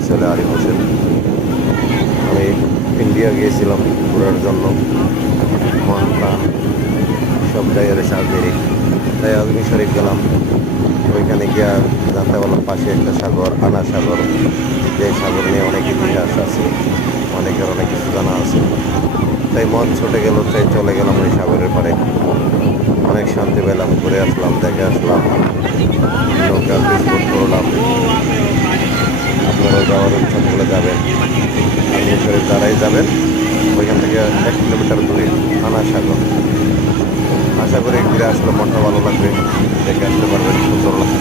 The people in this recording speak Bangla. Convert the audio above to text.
আমার ছেলে আরিফ হোসেন। আমি ইন্ডিয়া গিয়েছিলাম ঘোরার জন্য, মন প্রাণ সব জায়গায় সাজেরি। তাই আজমি শরীফ গেলাম। ওইখানে গিয়ে জানতে পারলাম পাশে একটা সাগর, আনা সাগর, যে সাগর নিয়ে অনেক ইতিহাস আছে, অনেকের অনেক কিছু জানা আছে। তাই মন ছুটে গেল, তাই চলে গেলাম ওই সাগরের পাড়ে। অনেক শান্তি পেলাম, ঘুরে আসলাম, দেখে আসলাম, নৌকা পিছবোট করলাম। আপনারা যাওয়ার ইচ্ছা থাকলে যাবেন, আজমি শরীফ দ্বারাই যাবেন। ওইখান থেকে 1 কিলোমিটার দূরে আনা সাগর। আশা করি ঘুরে আসলে মনটা ভালো লাগবে, দেখে আসতে পারবেন, সুন্দর লাগবে।